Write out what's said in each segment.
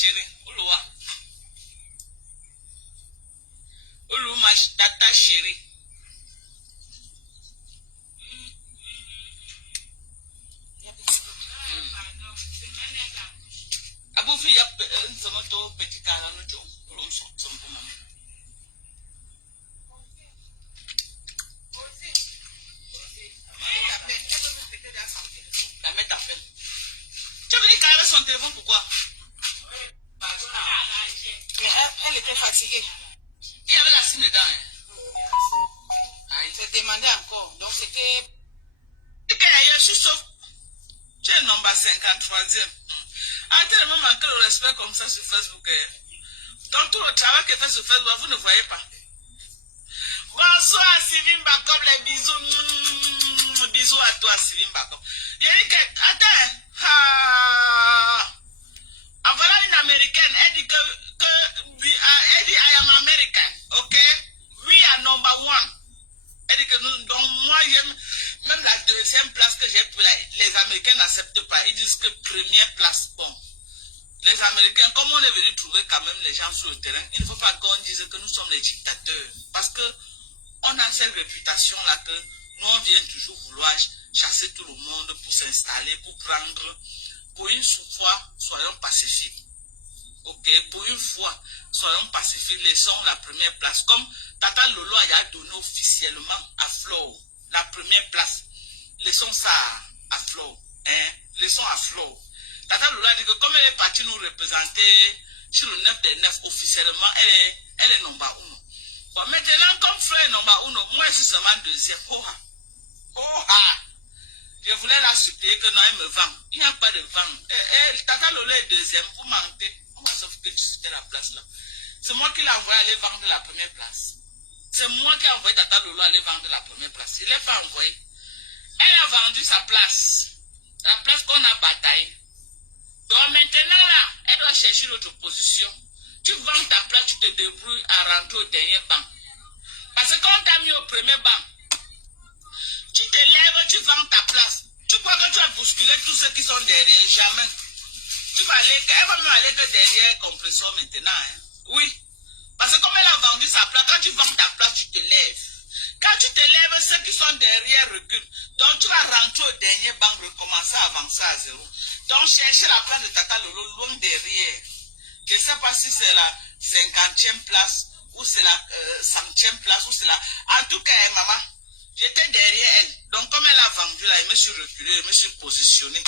chérie. Olu ma tata chérie. Aboufi y a un somoto petit caranoto. Olu sort son peu. La mettre à peine. Tu veux dire qu'elle a son téléphone pourquoi? Mais elle était fatiguée. Il y avait la signe dedans. Ah, il te demandait encore. Donc c'était... Je suis sauf. Tu es le nombre 53e. Ah, tellement manqué le respect comme ça sur Facebook. Dans tout le travail qu'elle fait sur Facebook, vous ne voyez pas. Bonsoir Sylvie Bakob, les bisous. Bisous à toi Sylvie Bakob. Il dit que, attends, voilà une américaine, elle dit elle dit I am American, ok? We are number one. Elle dit que donc moi j'aime, même la deuxième place que j'ai pour les Américains n'acceptent pas. Ils disent que première place, bon. Les Américains, comme on est venu trouver quand même les gens sur le terrain, il ne faut pas qu'on dise que nous sommes les dictateurs. Parce que on a cette réputation-là que nous, on vient toujours vouloir chasser tout le monde pour s'installer, pour prendre. Pour une fois, soyons pacifiques. Ok, pour une fois, soyons pacifiques, laissons la première place. Comme Tata Lolo a donné officiellement à Flo la première place. Laissons ça à Flo. Hein? Laissons à Flo. Tata Lolo a dit que comme elle est partie nous représenter sur le 9 des 9 officiellement, elle est number 1. Bon, maintenant, comme Flo est number 1, moi je suis seulement deuxième. Oh ah! Je voulais la supplier que non, elle me vend. Il n'y a pas de vente. Tata Lolo est deuxième. Vous mentez. Sauf que c'était la place là. C'est moi qui l'ai envoyé aller vendre la première place. C'est moi qui ai envoyé Tata Lolo aller vendre la première place. Il ne l'a pas envoyé. Elle a vendu sa place. La place qu'on a bataillée. Donc maintenant là, elle doit chercher l'autre position. Tu vends ta place, tu te débrouilles à rentrer au dernier banc. Parce que quand on t'a mis au premier banc, tu te lèves, tu vends ta place. Tu crois que tu as bousculé tous ceux qui sont derrière? Jamais. Tu vas aller, elle va même aller que derrière compresseur maintenant. Hein? Oui. Parce que comme elle a vendu sa place, quand tu vends ta place, tu te lèves. Quand tu te lèves, ceux qui sont derrière reculent. Donc tu vas rentrer au dernier banc, recommencer à avancer à zéro. Donc chercher la place de Tata Lolo loin derrière. Je ne sais pas si c'est la 50e place, ou c'est la 100e place, ou c'est la... En tout cas, maman, j'étais derrière elle. Donc comme elle a vendu là, je me suis reculé, je me suis positionné.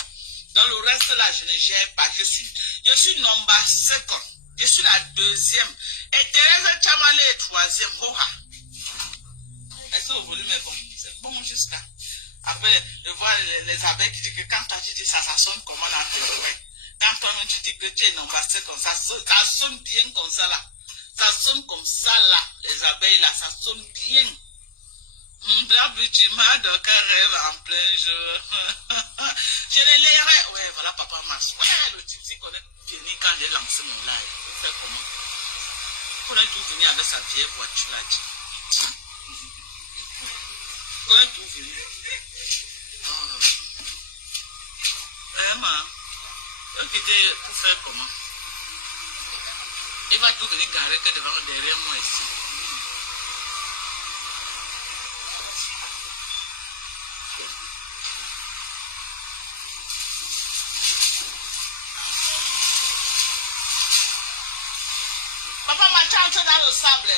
Dans le reste là, je ne gère pas. Je suis number 5. Je suis la deuxième. Et Thérèse Chamale est troisième. Est-ce que vous voulez me bon? C'est bon jusqu'à. Après, je vois les abeilles qui disent que quand toi tu dis ça, ça sonne comment là? Quand toi-même tu dis que tu es number 5 comme ça sonne bien comme ça là. Ça sonne comme ça là. Les abeilles là, ça sonne bien. Tu m'as de rêve en plein jour. Je les lirai. Ouais, voilà, papa m'a dit. Ouais, le type qui connaît venir quand j'ai lancé mon live. Il fait comment? Pour un jour venir avec sa vieille voiture là. Pour un jour venir. Vraiment. Il quitter pour faire comment? Il va tout venir garer que derrière moi ici. Papa m'a chanté dans le sable.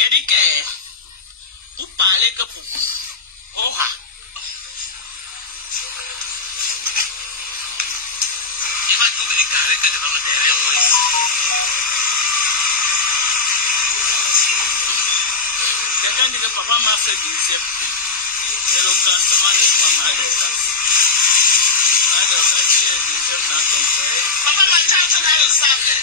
Il dit que vous parlez que pour vous. Il va tout venir garer que derrière moi ici. Quelqu'un dit que papa m'a fait deuxième. C'est le classement des femmes à l'État.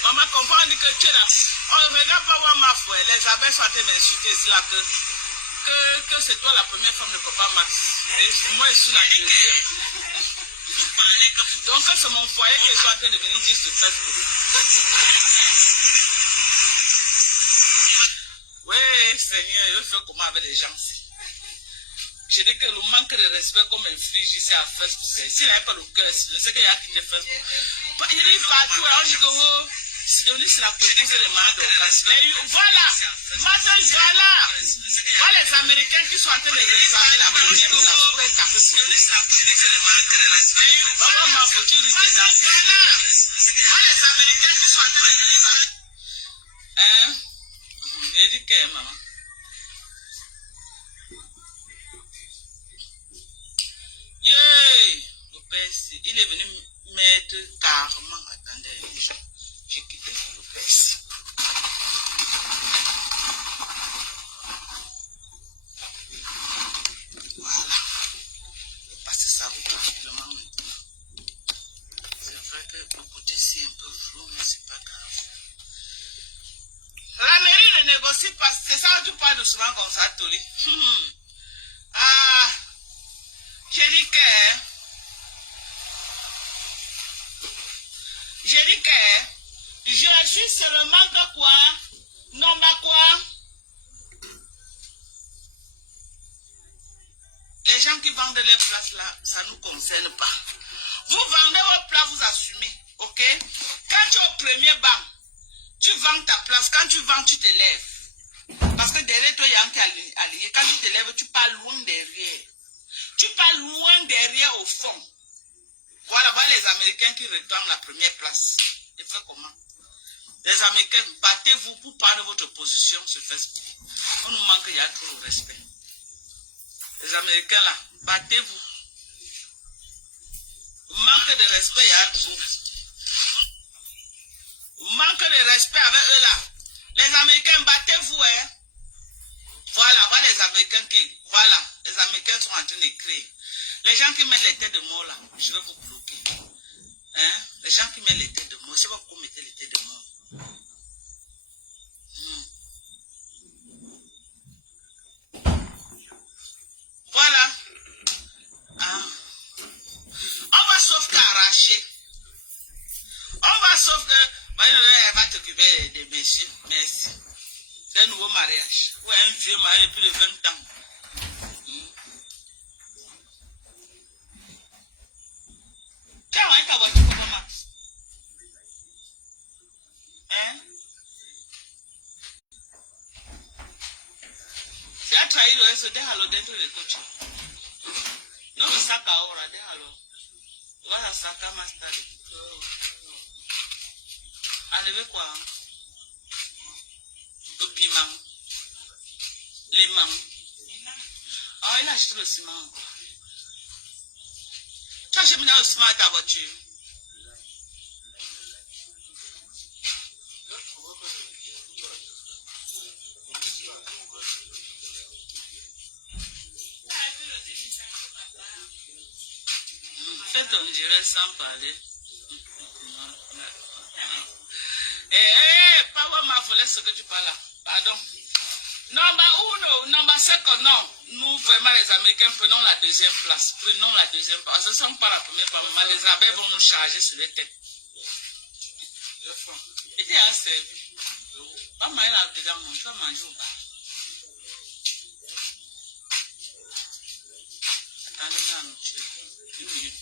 Maman comprend que tu es là. Oh, mais regarde pas où ma foi. Les abeilles sont en train d'insulter cela que c'est toi la première femme de papa Max. Et moi, je suis la deuxième. Donc, c'est mon foyer que je suis en train de venir dire sur Facebook. Oui, Seigneur, je fais comment avec les gens. Je dis que le manque de respect comme inflige ici à Facebook, s'il n'avait pas le cœur, je sais qu'il y a quitté Facebook. Il est partout, on dit que vous, c'est devenu c'est la politique de Mado. Voilà, voilà. Oh, les Américains qui sont en train de réclamer la première place. Comment faut-il dire que ça? Voilà. Oh, les Américains qui sont en train de réclamer. Hein? Je dis que, maman. Il est venu mettre carrément. Attendez, j'ai quitté le PS. Voilà. Parce que ça vous tranquillement maintenant. C'est vrai que le côté c'est un peu flou, mais c'est pas grave. La mairie ne négocie pas. C'est ça que tu parles de souvent comme ça, Toli. Ah, j'ai dit que. Je suis seulement que quoi? Non, bah quoi? Les gens qui vendent les places là, ça ne nous concerne pas. Vous vendez votre place, vous assumez, ok? Quand tu es au premier banc, tu vends ta place. Quand tu vends, tu te lèves. Parce que derrière toi, il y a un qui est allié. Quand tu te lèves, tu pars loin derrière. Tu pars loin derrière au fond. Voilà, voilà les Américains qui réclament la première place. Ils font comment? Les Américains, battez-vous pour parler de votre position sur Facebook. Vous nous manquez, il y a trop de respect. Les Américains là, battez-vous. Manque de respect, il y a trop. Manque de respect avec eux là. Les Américains, battez-vous, hein. Voilà, voilà les Américains qui. Voilà, les Américains sont en train d'écrire. Les gens qui mettent les têtes de mort là, je vais vous bloquer. Hein? Les gens qui mettent les têtes de mort, je ne sais pas pourquoi vous mettez les têtes de mort. Voilà. Ah. On va sauf qu'arracher. On va sauf que. Elle va t'occuper des messieurs. Merci. C'est un nouveau mariage. Ou un vieux mariage depuis 20 ans. Tu as envoyé ta voiture comment? Hein? Si ha traído eso, déjalo dentro del coche. No lo saca ahora, déjalo. Lo vas a sacar más tarde. Enlevez quoi? Le piment. Les mamans. Ah, il a acheté le ciment encore. Tu as acheté le ciment à ta voiture. Faites on dirait sans parler. Papa m'a volé ce que tu parles là. Pardon. Number second, non. Nous, vraiment, les Américains, prenons la deuxième place. Prenons la deuxième place. Ce ne sont pas la première fois. Maman, les abeilles vont nous charger sur les têtes. Et tu as servi. Maman, elle a déjà mangé. Tu vas manger au bar. Allez, on a nous tuer. Une minute.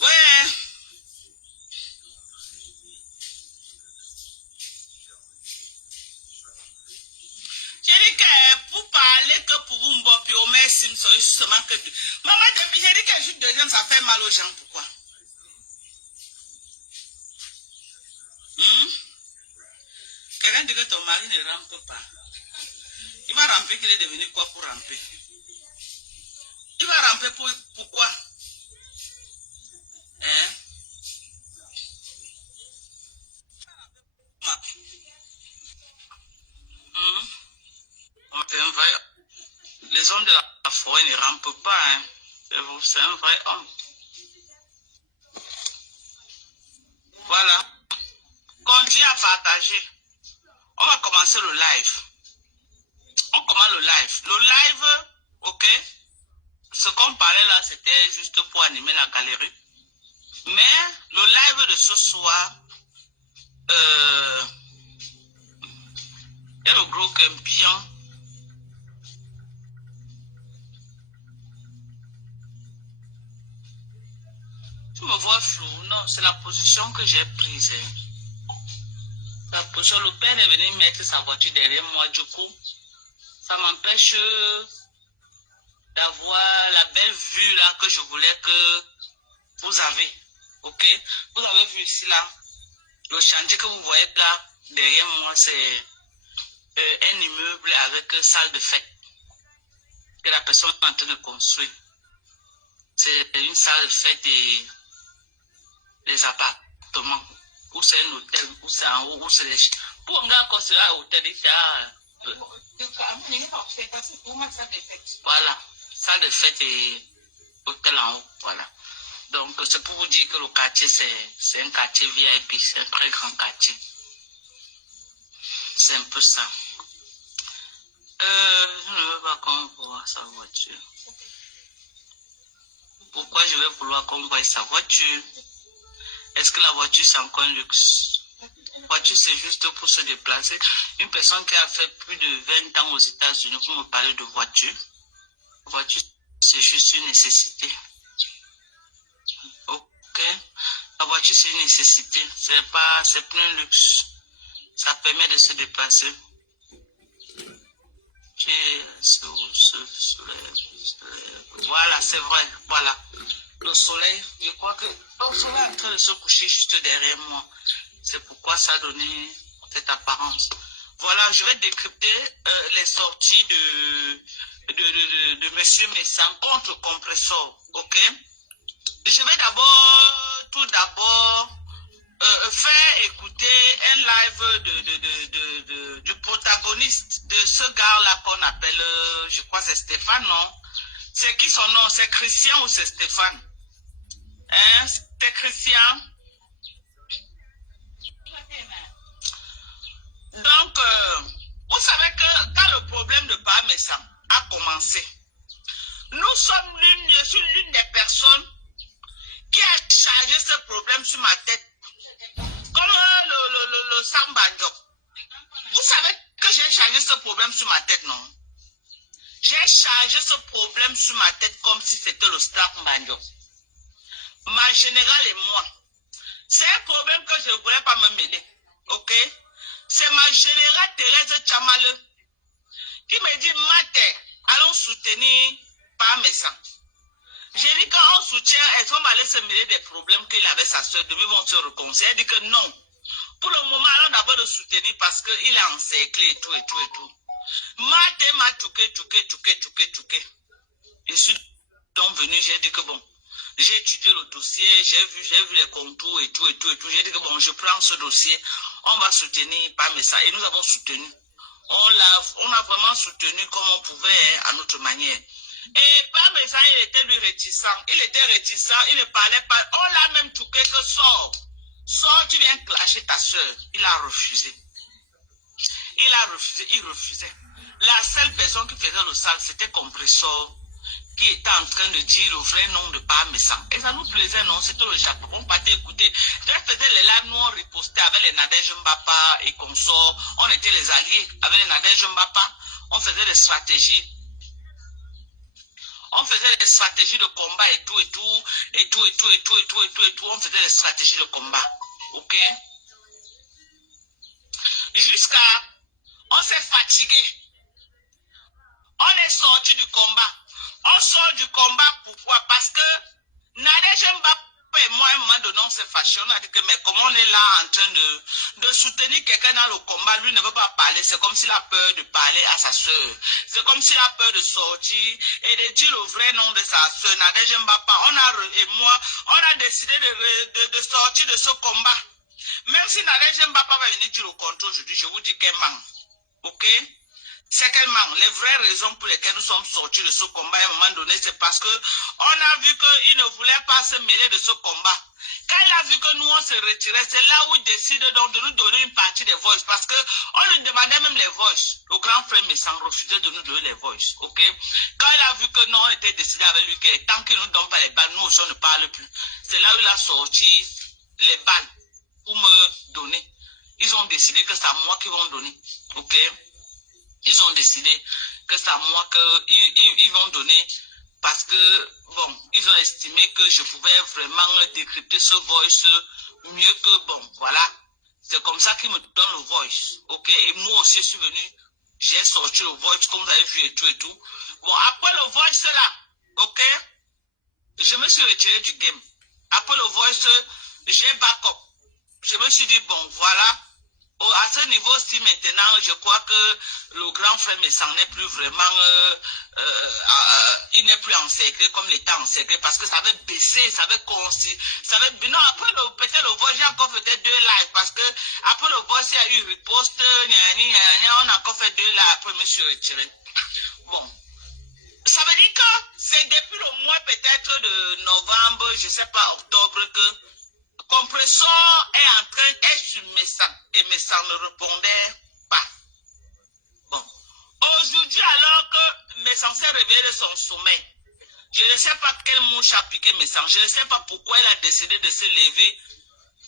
Ouais. J'ai dit que pour parler que pour vous, bon, puis au merci, justement que... Maman, j'ai dit que juste 2 ans, ça fait mal aux gens, pourquoi? Quelqu'un dit que ton mari ne rampe pas. Il va ramper qu'il est devenu quoi pour ramper? Il va ramper pourquoi? Hein? C'est un vrai... Les hommes de la forêt ne rampent pas, hein. C'est un vrai homme. Voilà. Continue à partager. On va commencer le live. On commence le live. Le live, ok? Ce qu'on parlait là, c'était juste pour animer la galerie. Mais le live de ce soir, est le gros campion. Tu me vois flou? Non, c'est la position que j'ai prise. La position, le père est venu mettre sa voiture derrière moi, du coup, ça m'empêche d'avoir la belle vue là que je voulais que vous avez. Ok? Vous avez vu ici là, le chantier que vous voyez là, derrière moi, c'est un immeuble avec salle de fête que la personne est en train de construire. C'est une salle de fête et des appartements. Ou c'est un hôtel, ou c'est en haut, ou c'est des... Pour un gars, c'est un hôtel, il y a... Voilà, salle de fête et hôtel en haut, voilà. Donc, c'est pour vous dire que le quartier, c'est un quartier VIP, c'est un très grand quartier. C'est un peu ça. Je ne veux pas qu'on voit sa voiture. Pourquoi je vais vouloir qu'on voie sa voiture? Est-ce que la voiture, c'est encore un luxe? La voiture, c'est juste pour se déplacer. Une personne qui a fait plus de 20 ans aux États-Unis, vous me parlez de voiture. La voiture, c'est juste une nécessité. Ok? La voiture, c'est une nécessité. C'est plus un luxe. Ça permet de se déplacer. Voilà, c'est vrai. Voilà. Le soleil, je crois que le soleil est en train de se coucher juste derrière moi. C'est pourquoi ça a donné cette apparence. Voilà, je vais décrypter les sorties de Monsieur Messan contre compresseur. Ok? Je vais tout d'abord faire écouter un live du protagoniste de ce gars-là qu'on appelle, je crois c'est Stéphane, non? C'est qui son nom? C'est Christian ou c'est Stéphane? Hein? C'est Christian. Donc, vous savez que quand le problème de Parmesan a commencé, je suis l'une des personnes qui a chargé ce problème sur ma tête. Comme le Sambanjo. Vous savez que j'ai chargé ce problème sur ma tête, non? J'ai chargé ce problème sur ma tête comme si c'était le Sambanjo. Ma générale et moi. C'est un problème que je ne voulais pas me mêler. Ok? C'est ma générale Thérèse Chamale qui me dit, Mate, allons soutenir Parmesan. J'ai dit quand on soutient, elle va aller se mêler des problèmes qu'il avait sa soeur, demain vont se reconcilier. Elle dit que non. Pour le moment, on a besoin de soutenir parce qu'il est encerclé et tout, et tout, et tout. Mate m'a touqué. Je suis donc venu, j'ai dit que bon, j'ai étudié le dossier, j'ai vu les contours et tout, et tout, et tout. J'ai dit que bon, je prends ce dossier, on va soutenir Parmesan. Et nous avons soutenu. On a vraiment soutenu comme on pouvait à notre manière. Et Parmesan, il était lui réticent. Il était réticent, il ne parlait pas. On l'a même touqué que sort. Sors, tu viens clasher ta soeur. Il a refusé. Il refusait. La seule personne qui faisait le sale, c'était Compressor, qui était en train de dire le vrai nom de Parmesan. Et ça nous plaisait, non? C'était le Japon. On partait écouter. Quand on faisait les lives, nous on ripostait avec les Nadège Mbapa et consorts. On était les alliés avec les Nadège Mbapa. On faisait des stratégies. On faisait des stratégies de combat et tout, on faisait des stratégies de combat. Ok? Jusqu'à, on s'est fatigué. On est sorti du combat. On sort du combat, pourquoi? Parce que Nadège Mbappé et moi, à un moment donné, on s'est fâché. On a dit que, mais comment on est là en train de soutenir quelqu'un dans le combat, lui ne veut pas parler. C'est comme s'il a peur de parler à sa soeur. C'est comme s'il a peur de sortir et de dire le vrai nom de sa soeur, Nadège Mbappé. Et moi, on a décidé de sortir de ce combat. Même si Nadège Mbappé va venir dire le contre aujourd'hui, je vous dis qu'elle manque. Ok? C'est qu'elle manque. Les vraies raisons pour lesquelles nous sommes sortis de ce combat à un moment donné, c'est parce que on a vu qu'il ne voulait pas se mêler de ce combat. Quand il a vu que nous on se retirait, c'est là où il décide donc de nous donner une partie des voices. Parce que on lui demandait même les voices. Le grand frère Messang refusait de nous donner les voices. Ok? Quand il a vu que nous on était décidé avec lui que tant qu'il ne nous donne pas les balles, nous aussi on ne parle plus. C'est là où il a sorti les balles pour me donner. Ils ont décidé que c'est à moi qu'ils vont donner. Ok? Ils ont décidé que c'est à moi qu'ils vont donner parce que, bon, ils ont estimé que je pouvais vraiment décrypter ce voice mieux que, bon, voilà. C'est comme ça qu'ils me donnent le voice, ok? Et moi aussi, je suis venu, j'ai sorti le voice comme vous avez vu et tout. Bon, après le voice là, ok? Je me suis retiré du game. Après le voice, j'ai backup. Je me suis dit, bon, voilà. À ce niveau-ci, maintenant, je crois que le grand frère Messang n'est plus vraiment, il n'est plus encerclé comme il était encerclé parce que ça avait baissé, ça avait conçu, ça avait, non, après peut-être le voice, j'ai encore fait 2 lives parce que après le voice, il y a eu riposte, on a encore fait 2 lives, après je me suis retiré. Bon. Ça veut dire que c'est depuis le mois peut-être de novembre, je ne sais pas, octobre, que Compressor est en train d'être sur Messang et Messang ne répondait pas. Bon. Aujourd'hui, alors que Messang s'est réveillé de son sommeil, je ne sais pas quel mouche a piqué Messang, je ne sais pas pourquoi il a décidé de se lever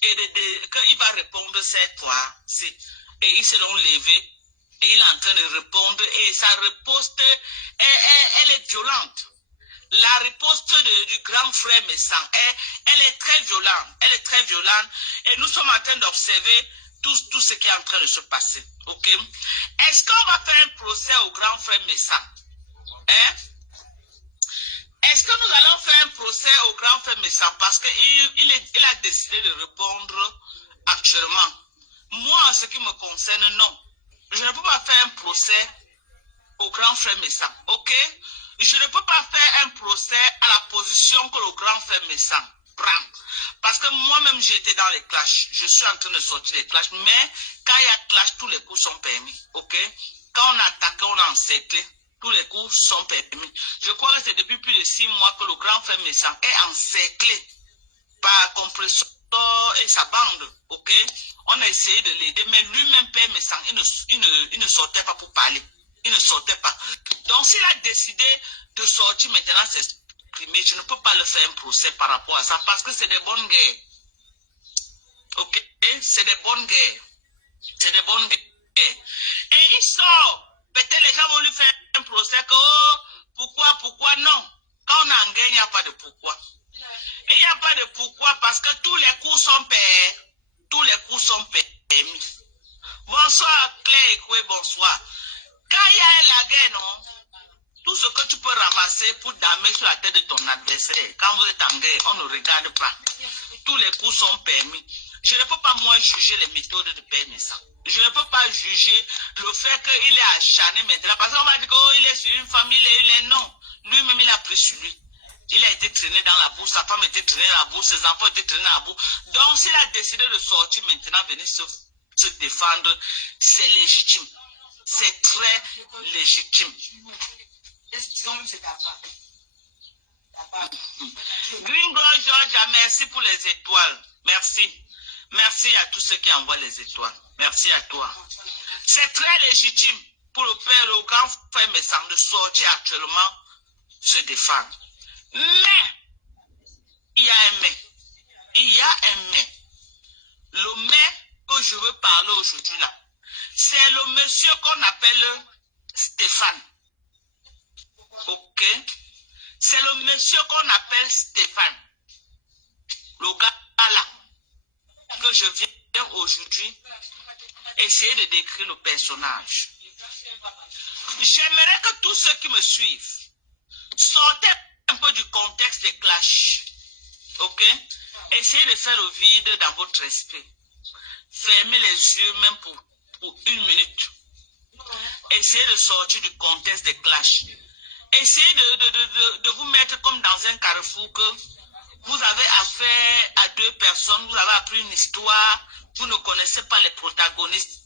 et qu'il va répondre cette fois-ci. Et il s'est donc levé et il est en train de répondre et sa riposte, elle est violente. La riposte du grand frère Messang, elle est très violente. Elle est très violente. Et nous sommes en train d'observer tout ce qui est en train de se passer. Ok? Est-ce qu'on va faire un procès au grand frère Messang? Hein? Est-ce que nous allons faire un procès au grand frère Messang parce qu'il a décidé de répondre actuellement? Moi, en ce qui me concerne, non. Je ne peux pas faire un procès au grand frère Messang. Ok? Je ne peux pas faire un procès à la position que le grand frère Messang prend. Parce que moi-même, j'étais dans les clashs. Je suis en train de sortir les clashs. Mais quand il y a clash, tous les coups sont permis. Ok? Quand on attaque, on a encerclé. Tous les coups sont permis. Je crois que c'est depuis plus de 6 mois que le grand frère Messang est encerclé par Compressor et sa bande. Ok? On a essayé de l'aider. Mais lui-même, Père Messang, il ne sortait pas pour parler. Il ne sortait pas. Donc, s'il a décidé de sortir maintenant s'exprimer, je ne peux pas le faire un procès par rapport à ça parce que c'est des bonnes guerres. Ok? C'est des bonnes guerres. C'est des bonnes guerres. Et il sort. Peut-être les gens vont lui faire un procès que, oh, pourquoi non? Quand on a en guerre, il n'y a pas de pourquoi. Il n'y a pas de pourquoi parce que tous les coups sont payés. Tous les coups sont permis. Bonsoir Claire Ekwe, bonsoir. Quand il y a la guerre, non? Tout ce que tu peux ramasser pour damer sur la tête de ton adversaire, quand vous êtes en guerre, on ne regarde pas. Tous les coups sont permis. Je ne peux pas, moi, juger les méthodes de Père Messang. Je ne peux pas juger le fait qu'il est acharné maintenant. Parce qu'on va dire qu'il est sur une famille, il est non. Lui-même, il a pris sur lui. Il a été traîné dans la bourse, sa femme était traînée dans la bourse, ses enfants étaient traînés dans la bourse. Donc, s'il a décidé de sortir maintenant, venir se défendre, c'est légitime. C'est très légitime. Gringo Georgia, merci pour les étoiles. Merci. Merci à tous ceux qui envoient les étoiles. Merci à toi. C'est très légitime pour le père, le grand frère Messang de sortir actuellement se défendre. Mais, il y a un mais. Il y a un mais. Le mais que je veux parler aujourd'hui là, c'est le monsieur qu'on appelle Stéphane. Ok? C'est le monsieur qu'on appelle Stéphane. Le gars là, que je viens aujourd'hui essayer de décrire le personnage. J'aimerais que tous ceux qui me suivent sortez un peu du contexte des clashs. Ok? Essayez de faire le vide dans votre esprit. Fermez les yeux même pour 1 minute. Essayez de sortir du contexte des clashs. Essayez de vous mettre comme dans un carrefour que vous avez affaire à 2 personnes, vous avez appris une histoire, vous ne connaissez pas les protagonistes,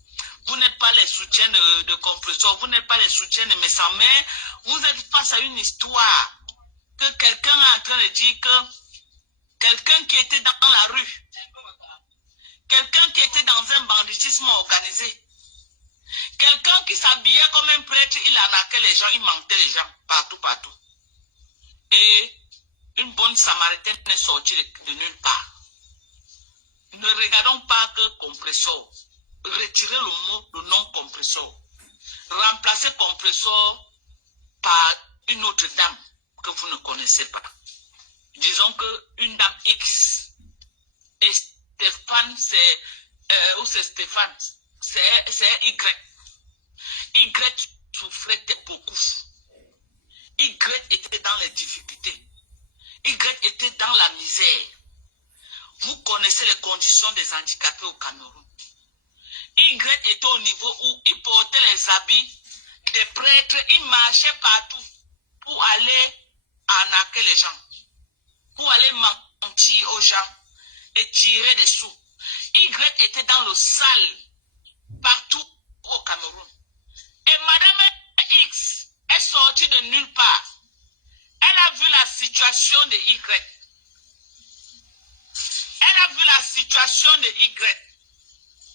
vous n'êtes pas les soutiens de compresseurs, vous n'êtes pas les soutiens de Messa, mais vous êtes face à une histoire que quelqu'un est en train de dire que quelqu'un qui était dans la rue, quelqu'un qui était dans un banditisme organisé, quelqu'un qui s'habillait comme un prêtre, il arnaquait les gens, il mentait les gens, partout, partout. Et une bonne samaritaine est sortie de nulle part. Ne regardons pas que compresseur. Retirez le nom compresseur. Remplacez compresseur par une autre dame que vous ne connaissez pas. Disons qu'une dame X. Et Stéphane, c'est Stéphane, c'est Y. Y souffrait beaucoup. Y était dans les difficultés. Y était dans la misère. Vous connaissez les conditions des handicapés au Cameroun. Y était au niveau où il portait les habits des prêtres, il marchait partout pour aller arnaquer les gens, pour aller mentir aux gens et tirer des sous. Y était dans le sale partout au Cameroun. Et Madame X est sortie de nulle part. Elle a vu la situation de Y. Elle a vu la situation de Y.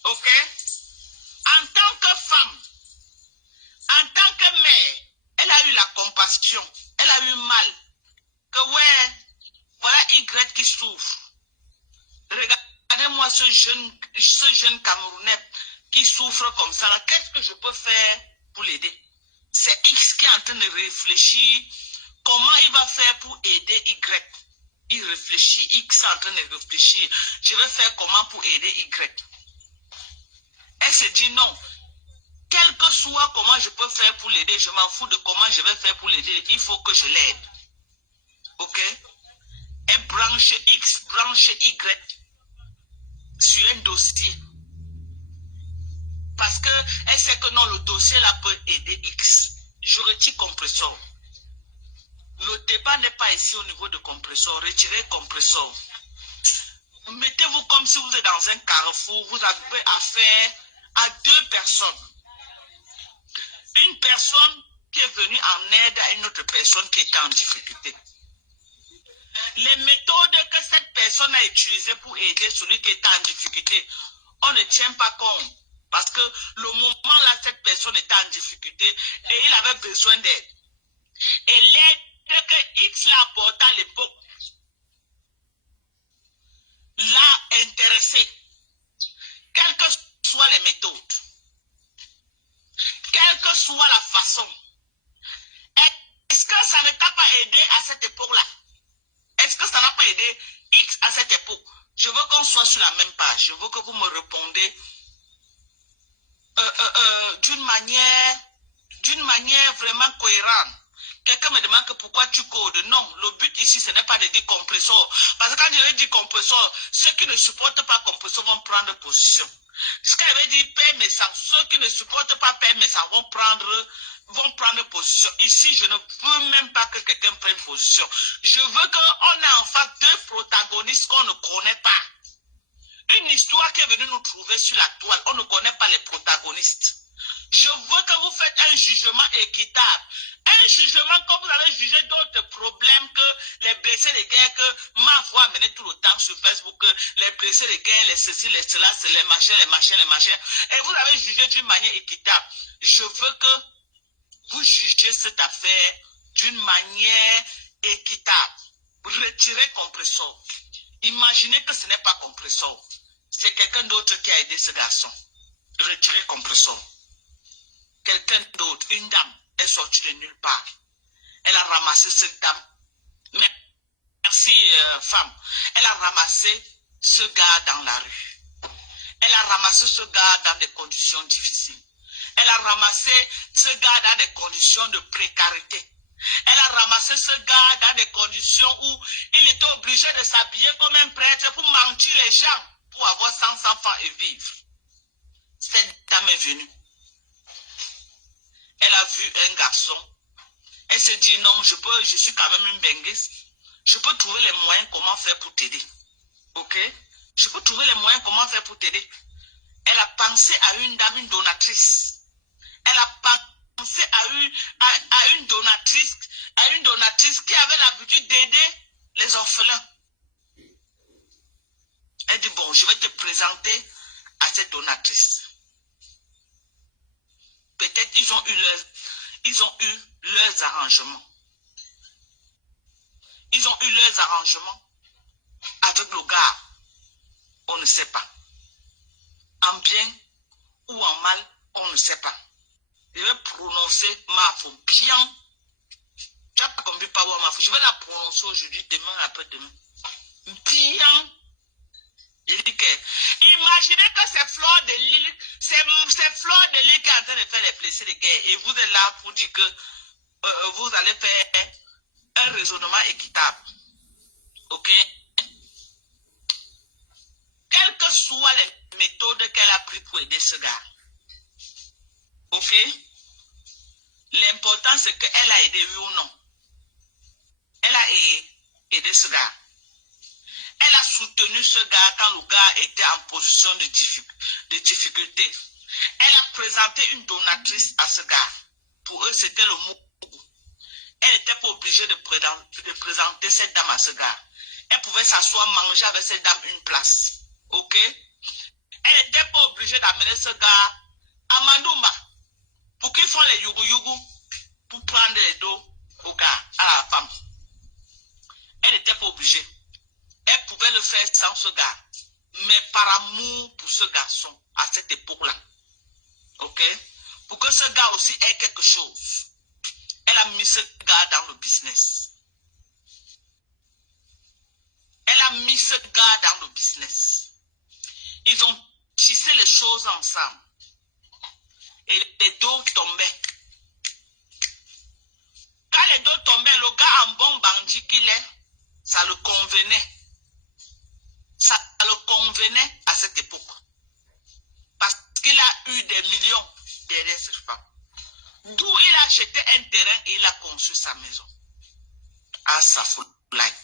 Ok? En tant que femme, en tant que mère, elle a eu la compassion. Elle a eu mal. Que ouais, voilà Y qui souffre. Regardez-moi ce jeune Camerounais qui souffre comme ça. Qu'est-ce que je peux faire pour l'aider? C'est X qui est en train de réfléchir comment il va faire pour aider Y. Il réfléchit, X est en train de réfléchir. Je vais faire comment pour aider Y. Elle se dit non. Quel que soit comment je peux faire pour l'aider, je m'en fous de comment je vais faire pour l'aider. Il faut que je l'aide. Ok? Elle branche X, branche Y sur un dossier. Parce qu'elle sait que non, le dossier là peut aider X. Je retire compresseur. Le débat n'est pas ici au niveau de compresseur. Retirez compresseur. Mettez-vous comme si vous êtes dans un carrefour. Vous avez affaire à 2 personnes. Une personne qui est venue en aide à une autre personne qui était en difficulté. Les méthodes que cette personne a utilisées pour aider celui qui était en difficulté, on ne tient pas compte. Parce que le moment là, cette personne était en difficulté et il avait besoin d'aide. Et l'aide que X l'a apportée à l'époque l'a intéressé. Quelles que soient les méthodes, quelle que soit la façon. Est-ce que ça ne t'a pas aidé à cette époque-là? Est-ce que ça n'a pas aidé X à cette époque? Je veux qu'on soit sur la même page. Je veux que vous me répondez d'une manière vraiment cohérente. Quelqu'un me demande que pourquoi tu codes. Non, le but ici, ce n'est pas de dire compresseur. Parce que quand je dis compresseur, ceux qui ne supportent pas compresseur vont prendre position. Ce que je vais dire paix, mais ça, ceux qui ne supportent pas paix, mais ça vont prendre position. Ici, je ne veux même pas que quelqu'un prenne position. Je veux qu'on ait en face 2 protagonistes qu'on ne connaît pas. Une histoire qui est venue nous trouver sur la toile, on ne connaît pas les protagonistes. Je veux que vous faites un jugement équitable. Un jugement comme vous avez jugé d'autres problèmes que les blessés de guerre que ma voix a mené tout le temps sur Facebook, les blessés de guerre, les ceci, les cela, c'est les machins. Et vous avez jugé d'une manière équitable. Je veux que vous jugez cette affaire d'une manière équitable. Retirez compresseur. Imaginez que ce n'est pas compresseur. C'est quelqu'un d'autre qui a aidé ce garçon. Retirez compresseur. Quelqu'un d'autre, une dame, est sortie de nulle part. Elle a ramassé cette dame aussi femme. Elle a ramassé ce gars dans la rue. Elle a ramassé ce gars dans des conditions difficiles. Elle a ramassé ce gars dans des conditions de précarité. Elle a ramassé ce gars dans des conditions où il était obligé de s'habiller comme un prêtre pour mentir les gens, pour avoir 100 enfants et vivre. Cette dame est venue. Elle a vu un garçon. Elle s'est dit non, je suis quand même une benguise. Je peux trouver les moyens comment faire pour t'aider. Ok? Je peux trouver les moyens comment faire pour t'aider. Elle a pensé à une dame, une donatrice. Elle a pensé à une donatrice qui avait l'habitude d'aider les orphelins. Elle dit bon, je vais te présenter à cette donatrice. Peut-être ils ont eu leurs arrangements. Ils ont eu leurs arrangements avec le gars. On ne sait pas. En bien ou en mal, on ne sait pas. Je vais prononcer Mafo bien. Tu n'as pas compris par Mafo. Je vais la prononcer aujourd'hui, demain, après-demain. Bien. Il dit que, imaginez que c'est Fleur de Lille, c'est Fleur de Lille qui est en train de faire les blessés de guerre. Et vous êtes là pour dire que vous allez faire un raisonnement équitable. Ok? Quelles que soient les méthodes qu'elle a prises pour aider ce gars. Ok? L'important c'est qu'elle a aidé oui ou non. Elle a aidé ce gars. Elle a soutenu ce gars quand le gars était en position de difficulté. Elle a présenté une donatrice à ce gars. Pour eux, c'était le mot. Elle n'était pas obligée de présenter cette dame à ce gars. Elle pouvait s'asseoir, manger avec cette dame une place. Ok? Elle n'était pas obligée d'amener ce gars à Mandoumba pour qu'ils fassent les yougou-yougou pour prendre les dos au gars, à la femme. Elle n'était pas obligée. Elle pouvait le faire sans ce gars. Mais par amour pour ce garçon, à cette époque-là. Ok? Pour que ce gars aussi ait quelque chose. Elle a mis ce gars dans le business. Elle a mis ce gars dans le business. Ils ont tissé les choses ensemble. Et les dos tombaient. Quand les dos tombaient, le gars en bon bandit qu'il est, ça le convenait. Ça le convenait à cette époque. Parce qu'il a eu des millions derrière cette femme. D'où il a acheté un terrain et il a construit sa maison. À Safoulaye.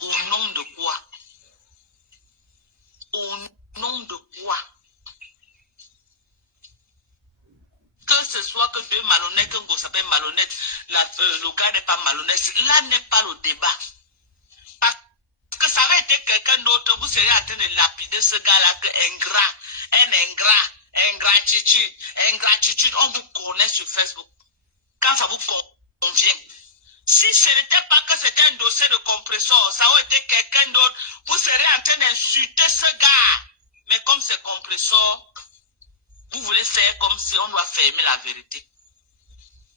Au nom de quoi? Au nom de quoi? Que ce soit que deux malhonnêtes, que vous s'appelle malhonnête, le gars n'est pas malhonnête, là n'est pas le débat. Parce que ça aurait été quelqu'un d'autre, vous seriez en train de lapider ce gars-là, que ingratitude, on vous connaît sur Facebook. Quand ça vous convient. Si ce n'était pas que c'était un dossier de compresseur, ça aurait été quelqu'un d'autre, vous seriez en train d'insulter ce gars. Mais comme c'est compresseur, vous voulez faire comme si on doit fermer la vérité.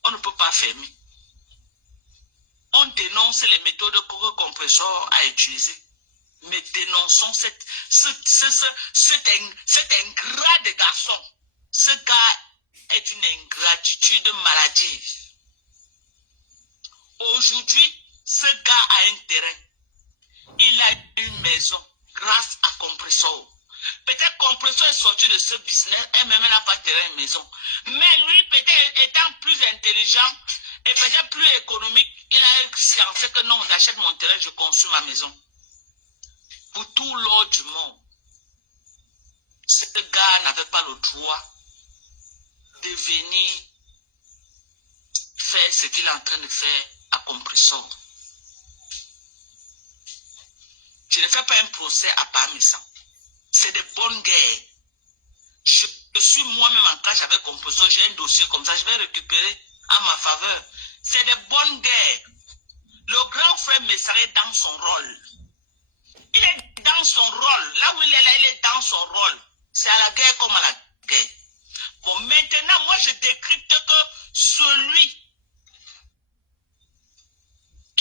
On ne peut pas fermer. On dénonce les méthodes que le compresseur a utilisées. Mais dénonçons cet ingrat de garçon. Ce gars est une ingratitude maladive. Aujourd'hui, ce gars a un terrain. Il a une maison grâce à Compressor. Peut-être Compressor est sorti de ce business, elle-même n'a pas terrain et maison. Mais lui, peut-être étant plus intelligent et peut-être plus économique, il a pensé que non, j'achète mon terrain, je construis ma maison. Pour tout l'or du monde, ce gars n'avait pas le droit de venir faire ce qu'il est en train de faire à Compressor. Je ne fais pas un procès à Parmesan. C'est de bonnes guerres. Je suis moi-même en cage avec Compressor, j'ai un dossier comme ça, je vais récupérer à ma faveur. C'est de bonnes guerres. Le grand frère Messara est dans son rôle. Il est dans son rôle. Là où il est là, il est dans son rôle. C'est à la guerre comme à la guerre. Bon, maintenant, moi, je décrypte que celui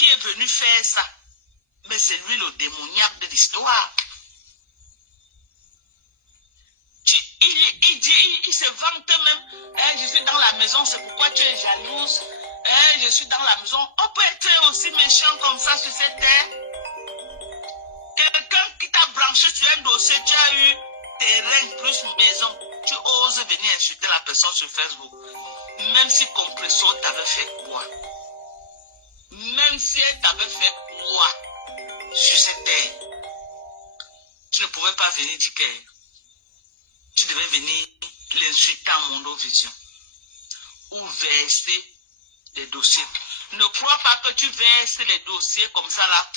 qui est venu faire ça. Mais c'est lui le démoniaque de l'histoire. Il se vante même. Hein, je suis dans la maison, c'est pourquoi tu es jalouse. Hein, je suis dans la maison. On peut être aussi méchant comme ça sur cette terre. Quelqu'un qui t'a branché sur un dossier, tu as eu terrain plus maison. Tu oses venir insulter la personne sur Facebook. Même si Compressor t'avait fait quoi? Même si elle t'avait fait quoi sur cette terre? Tu ne pouvais pas venir dire que tu devais venir l'insulter en Mondovision ou verser les dossiers. Ne crois pas que tu verses les dossiers comme ça là.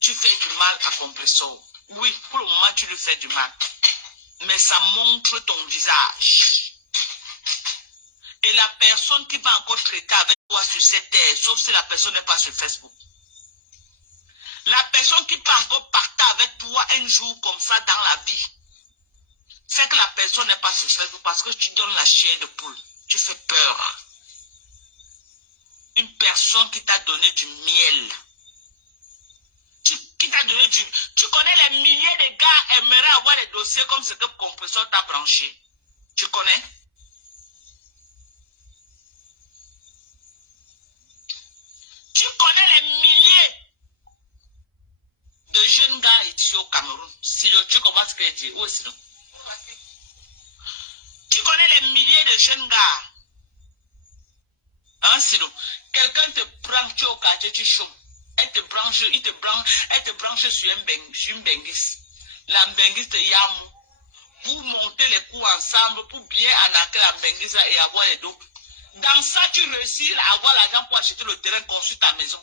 Tu fais du mal à Compressor. Oui, pour le moment, tu lui fais du mal. Mais ça montre ton visage. Et la personne qui va encore traiter avec toi sur cette terre, sauf si la personne n'est pas sur Facebook. La personne qui va encore partir avec toi un jour comme ça dans la vie, c'est que la personne n'est pas sur Facebook parce que tu donnes la chair de poule. Tu fais peur. Une personne qui t'a donné du miel. Qui t'a donné du... Tu connais les milliers de gars aimeraient avoir des dossiers comme ce que Compressor t'a branché. Tu connais? Tu connais les milliers de jeunes gars ici au Cameroun. Si tu commences à dire, où est-ce que tu connais les milliers de jeunes gars. Hein, sinon, quelqu'un te prend, tu es au quartier, tu chômes. Elle te branche sur une benguise. La benguise te yamou. Vous montez les coups ensemble pour bien attaquer la benguise et avoir les dos. Dans ça, tu réussis à avoir l'argent pour acheter le terrain, construire ta maison.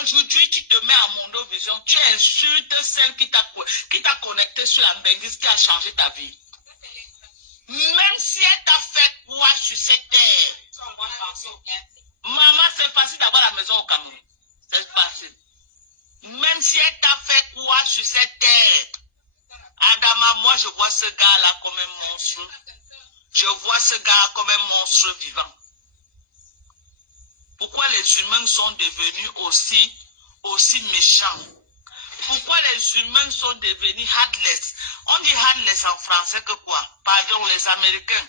Aujourd'hui, tu te mets à Mondovision, tu insultes celle qui t'a connecté sur la benguise qui a changé ta vie. Même si elle t'a fait quoi sur cette terre. Maman, c'est facile d'avoir la maison au Cameroun. C'est facile. Même si elle t'a fait quoi sur cette terre. Adama, moi je vois ce gars-là comme un monstre. Je vois ce gars comme un monstre vivant. Pourquoi les humains sont devenus aussi méchants? Pourquoi les humains sont devenus heartless? On dit heartless en français que quoi? Pardon, les Américains.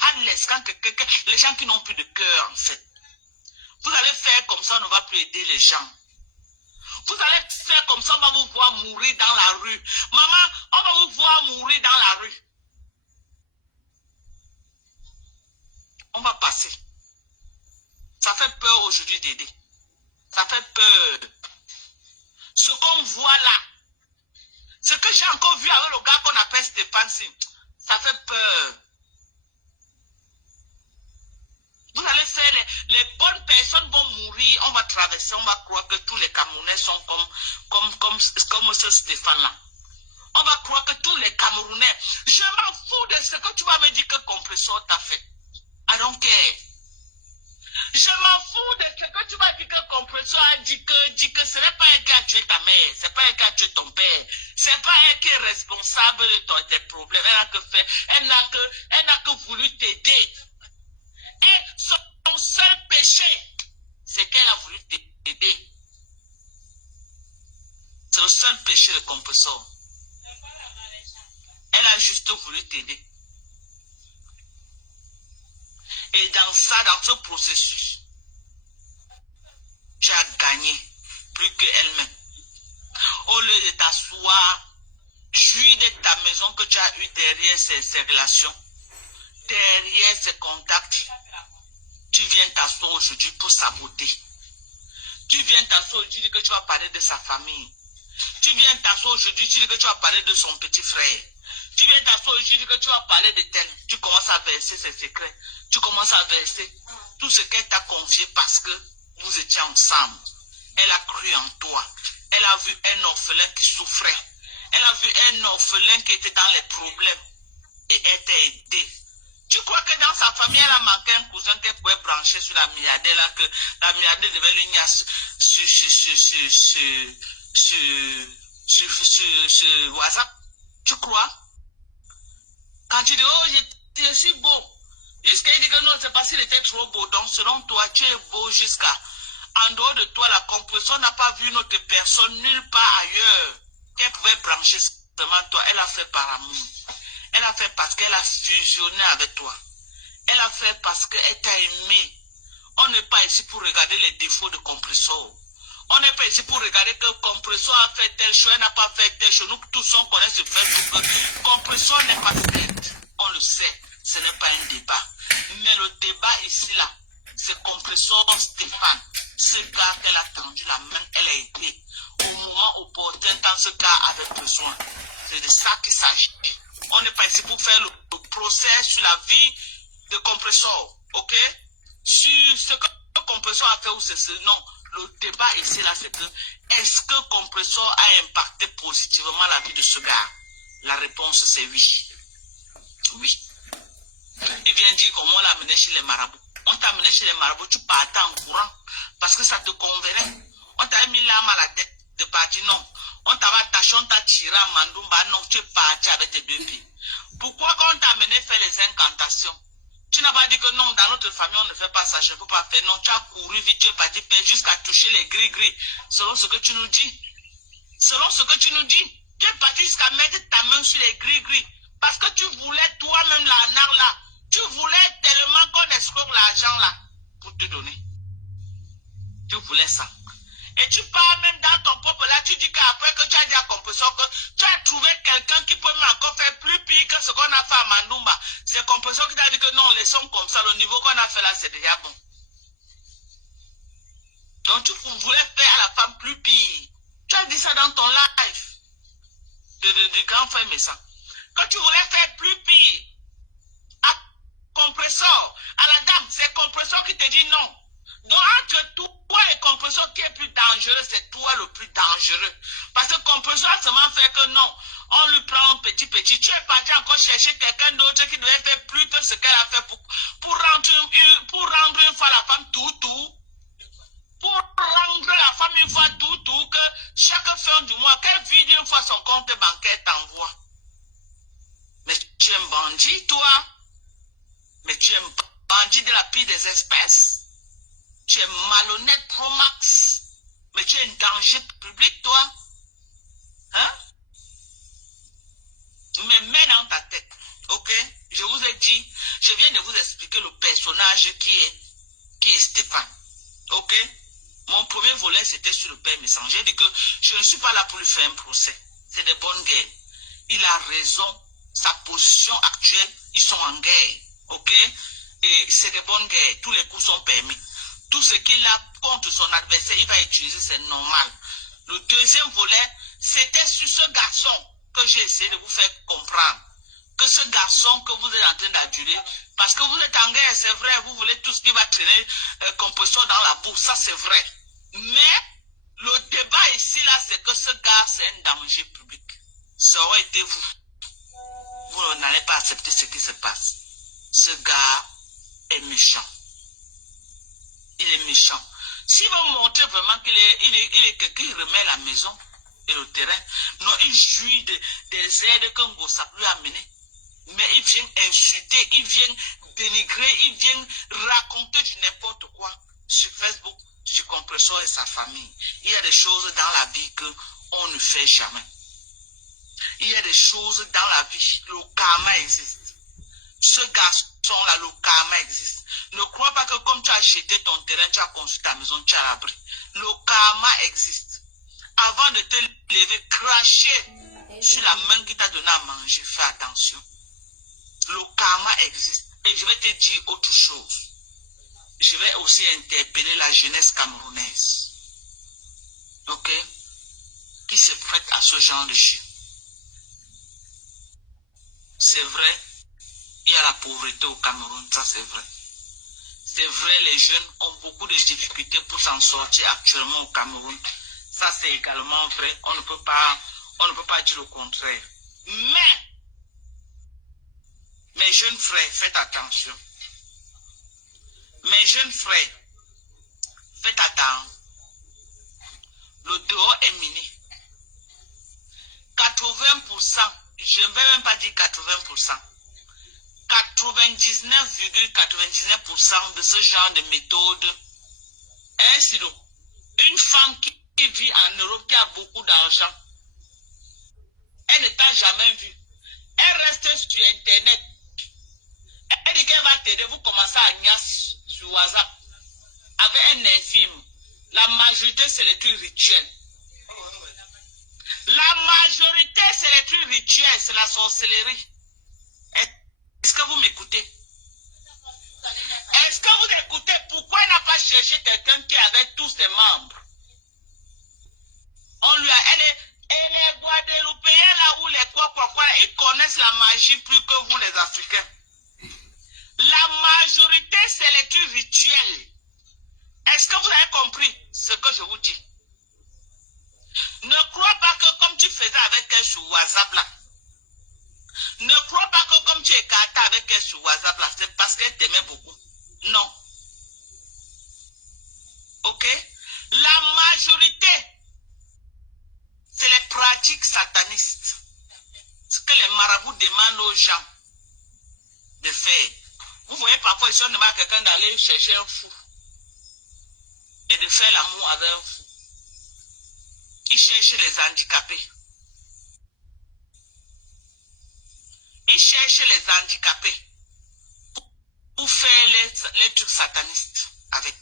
Heartless, quand les gens qui n'ont plus de cœur en fait. Vous allez faire comme ça, on ne va plus aider les gens. Vous allez faire comme ça, on va vous voir mourir dans la rue. Maman, on va vous voir mourir dans la rue. On va passer. Ça fait peur aujourd'hui d'aider. Ça fait peur. Ce qu'on voit là, ce que j'ai encore vu avec le gars qu'on appelle Stéphane, ça fait peur. Vous allez faire les bonnes personnes vont mourir, on va traverser, on va croire que tous les Camerounais sont comme ce Stéphane-là. On va croire que tous les Camerounais, je m'en fous de ce que tu vas me dire que Compressor t'a fait. I don't care. Je m'en fous de ce que tu vas dire que Compressor a dit que ce n'est pas elle qui a tué ta mère, c'est pas elle qui a tué ton père, c'est pas elle qui est responsable de tes problèmes, elle n'a que fait, elle n'a que voulu t'aider. Et son seul péché, c'est qu'elle a voulu t'aider. C'est le seul péché de Compressor. Elle a juste voulu t'aider. Et dans ça, dans ce processus, tu as gagné plus qu'elle-même. Au lieu de t'asseoir, jouir de ta maison que tu as eu derrière ces relations, derrière ces contacts, tu viens t'asseoir aujourd'hui pour saboter. Tu viens t'asseoir aujourd'hui que tu vas parler de sa famille. Tu viens t'asseoir aujourd'hui, tu dis que tu vas parler de son petit frère. Tu viens t'asseoir aujourd'hui que tu vas parler de tel. Tu commences à verser ses secrets. Tu commences à verser tout ce qu'elle t'a confié parce que vous étiez ensemble. Elle a cru en toi. Elle a vu un orphelin qui souffrait. Elle a vu un orphelin qui était dans les problèmes. Et elle t'a aidé. Tu crois que dans sa famille, elle a manqué un cousin qu'elle pouvait brancher sur la milliardaire, là, que la milliardaire devait lui niasse sur WhatsApp? Tu crois? Quand tu dis, oh, j'étais si beau. Jusqu'à il dit que non, c'est parce qu'il était trop beau. Donc, selon toi, tu es beau jusqu'à En dehors de toi, la compression n'a pas vu notre personne nulle part ailleurs qu'elle pouvait brancher seulement toi. Elle a fait par amour. Elle a fait parce qu'elle a fusionné avec toi. Elle a fait parce qu'elle t'a aimé. On n'est pas ici pour regarder les défauts de compresseur. On n'est pas ici pour regarder que compresseur a fait tel chose, elle n'a pas fait tel chose. Nous tous on connaît ce fait. Compresseur n'est pas faite. On le sait. Ce n'est pas un débat. Mais le débat ici là, c'est compresseur Stéphane. Ce gars qu'elle a tendu la main, elle a été au moment opportun quand ce gars avait besoin. C'est de ça qu'il s'agit. On n'est pas ici pour faire le procès sur la vie de compresseur. Ok? Sur ce que le compresseur a fait ou c'est ce. Non. Le débat ici là, c'est que est-ce que le compresseur a impacté positivement la vie de ce gars? La réponse c'est oui. Oui. Il vient dire comment on l'a amené chez les marabouts. On t'a amené chez les marabouts, tu partais en courant parce que ça te convenait. On t'a mis l'arme à la tête de partir, non. On t'a attaché, on t'a tiré en Mandoumba, non, tu es parti avec tes deux pieds. Pourquoi quand on t'a amené faire les incantations, tu n'as pas dit que non, dans notre famille, on ne fait pas ça, je ne peux pas faire. Non, tu as couru vite, tu es parti faire jusqu'à toucher les gris-gris. Selon ce que tu nous dis. Selon ce que tu nous dis. Tu es parti jusqu'à mettre ta main sur les gris-gris. Parce que tu voulais toi-même l'arnaque là. Tu voulais tellement qu'on escroque l'argent là. Pour te donner. Tu voulais ça. Et tu pars même dans ton propre là, tu dis qu'après que tu as dit à Compression que tu as trouvé quelqu'un qui peut même encore faire plus pire que ce qu'on a fait à Mandoumba. C'est Compression qui t'a dit que non, laissons comme ça, le niveau qu'on a fait là, c'est déjà bon. Donc tu voulais faire à la femme plus pire. Tu as dit ça dans ton live. De grand frère Messa. Que tu voulais faire plus pire. À Compresseur, à la dame, c'est Compresseur qui te dit non. Donc entre toi et Compresseur qui est plus dangereux, c'est toi le plus dangereux. Parce que Compresseur a seulement fait que non. On lui prend un petit. Tu es parti encore chercher quelqu'un d'autre qui devait faire plus que ce qu'elle a fait pour rendre une fois la femme tout. Pour rendre la femme une fois tout, que chaque fin du mois, qu'elle vide une fois son compte bancaire t'envoie. Mais tu es un bandit, toi. Mais tu es un bandit de la pire des espèces. Tu es malhonnête pro max. Mais tu es un danger public, toi. Hein? Mais mets dans ta tête. Ok? Je vous ai dit, je viens de vous expliquer le personnage qui est Stéphane. Ok? Mon premier volet, c'était sur le père Messager. J'ai dit que je ne suis pas là pour lui faire un procès. C'est des bonnes guerres. Il a raison. Sa position actuelle, ils sont en guerre. Ok? Et c'est des bonnes guerres. Tous les coups sont permis. Tout ce qu'il a contre son adversaire, il va utiliser, c'est normal. Le deuxième volet, c'était sur ce garçon que j'ai essayé de vous faire comprendre. Que ce garçon que vous êtes en train d'aduler, parce que vous êtes en guerre, c'est vrai, vous voulez tout ce qui va traîner compression dans la boue, ça c'est vrai. Mais le débat ici, là, c'est que ce gars, c'est un danger public. Ça aurait été vous. Vous n'allez pas accepter ce qui se passe. Ce gars est méchant. Il est méchant. S'il veut montrer vraiment qu'il est quelqu'un qui remet la maison et le terrain, non, il jouit des aides que Ngossa lui a menées. Mais il vient insulter, il vient dénigrer, il vient raconter du n'importe quoi sur Facebook, sur Compresseur et sa famille. Il y a des choses dans la vie qu'on ne fait jamais. Il y a des choses dans la vie, le karma existe. Ce garçon-là, le karma existe. Ne crois pas que comme tu as acheté ton terrain, tu as construit ta maison, tu as l'abri. Le karma existe. Avant de te lever, cracher sur la main qui t'a donné à manger, fais attention. Le karma existe. Et je vais te dire autre chose. Je vais aussi interpeller la jeunesse camerounaise. Ok? Qui se prête à ce genre de jeu. C'est vrai, il y a la pauvreté au Cameroun, ça c'est vrai. C'est vrai, les jeunes ont beaucoup de difficultés pour s'en sortir actuellement au Cameroun. Ça c'est également vrai, on ne peut pas dire le contraire. Mais, mes jeunes frères, faites attention. Mes jeunes frères, faites attention. Le dehors est miné. 80%, je ne vais même pas dire 80%. 99,99% de ce genre de méthode est sur le Une femme qui vit en Europe, qui a beaucoup d'argent, elle ne t'a jamais vu. Elle reste sur Internet. Elle dit qu'elle va t'aider, vous commencez à niasse sur WhatsApp avec un infime. La majorité, c'est les trucs rituels. La majorité, c'est les trucs rituels, c'est la sorcellerie. Est-ce que vous m'écoutez? Est-ce que vous écoutez? Pourquoi elle n'a pas cherché quelqu'un qui avait tous ses membres? On lui a, elle est Guadeloupéens là où les quoi, ils connaissent la magie plus que vous les Africains. La majorité, c'est les trucs rituels. Est-ce que vous avez compris ce que je vous dis? Ne crois pas que comme tu faisais avec elle sur WhatsApp là, ne crois pas que comme tu écartais avec elle sur WhatsApp là, c'est parce qu'elle t'aimait beaucoup. Non. Ok? La majorité, c'est les pratiques satanistes. Ce que les marabouts demandent aux gens de faire. Vous voyez parfois, ils sont demandés à quelqu'un d'aller chercher un fou et de faire l'amour avec un fou. Ils cherchent les handicapés. Ils cherchent les handicapés pour faire les trucs satanistes avec.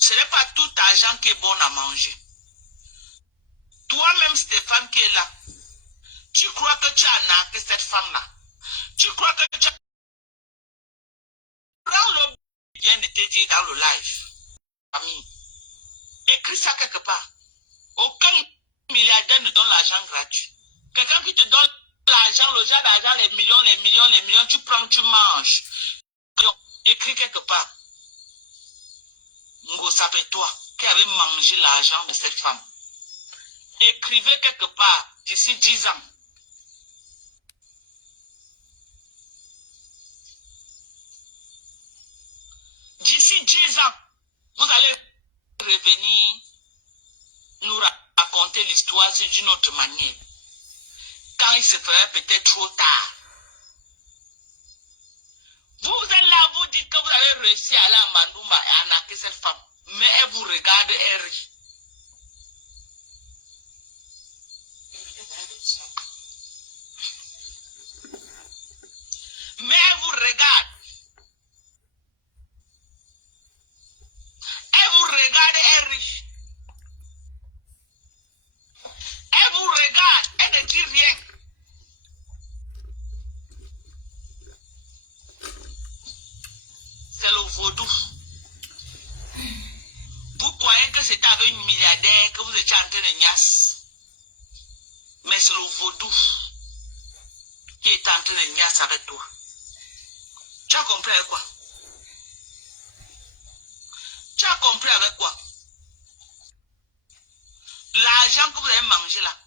Ce n'est pas tout argent qui est bon à manger. Toi-même, Stéphane, qui est là, tu crois que tu as nargué cette femme-là? Tu crois que tu as... Dans le bien de te dire dans le live, ami, écris ça quelque part. Aucun milliardaire ne donne l'argent gratuit. Quelqu'un qui te donne l'argent, le genre d'argent, les millions, tu prends, tu manges. Donc, écris quelque part. Ngo toi qui avait mangé l'argent de cette femme. Écrivez quelque part d'ici 10 ans. D'ici 10 ans, vous allez revenir nous raconter l'histoire d'une autre manière. Quand il se ferait peut-être trop tard. Vous êtes là, vous dites que vous avez réussi à aller à Mandouma et à arnaquer cette femme. Mais elle vous regarde, elle rit. Mais elle vous regarde. Elle vous regarde, elle rit. Elle vous regarde, elle ne dit rien. C'est le vaudou. Vous croyez que c'était avec une milliardaire que vous étiez en train de niasse. Mais c'est le vaudou qui est en train de niasse avec toi. Tu as compris avec quoi? Tu as compris avec quoi? L'argent que vous avez mangé là,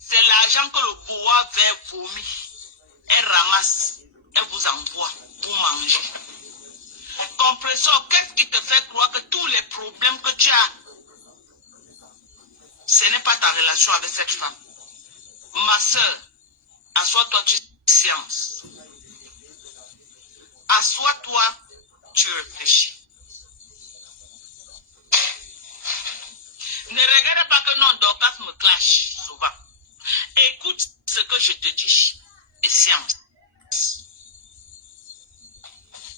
c'est l'argent que le bois vert vomi. Elle ramasse, elle vous envoie pour manger. Compresseur, qu'est-ce qui te fait croire que tous les problèmes que tu as, ce n'est pas ta relation avec cette femme? Ma soeur, assois-toi, tu sciences. Assois-toi, tu réfléchis. Ne regarde pas que non, Dorcas me clash souvent. Écoute ce que je te dis et science.